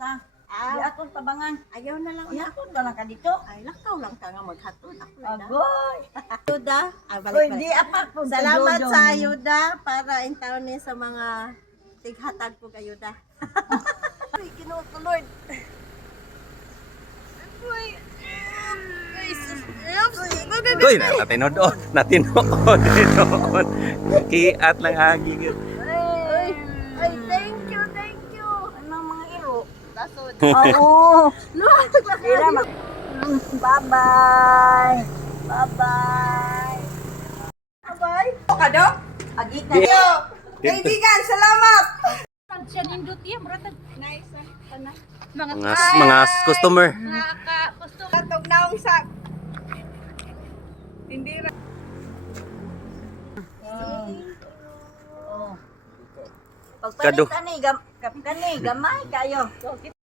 ta. Di akong tabangan. Ayaw na lang. Iya akong dalang ka dito. Ay, lakaw lang ka nga maghatod. Ako na. Agoy. Ayuda. Uy, di apak po. Salamat sa ayuda para in taon ni sa mga tighatag po ayuda. Ay, Ginoo ko Lord. Uy. Uy, natinood. Natinood. Kiat lang agi. Ay, thank you, thank you. Anong mga iro? Dasod. Oo. No, Bye-bye. Bye-bye. Abay. Kado? Agi ka. Di- Kaibigan, salamat. Siya nindot iya, muratag Nice. Ano? Mga customer. nakaka-gusto. Katog naong sa hindi ra. Oh. Kado. Pagpalit kani gamay kayo.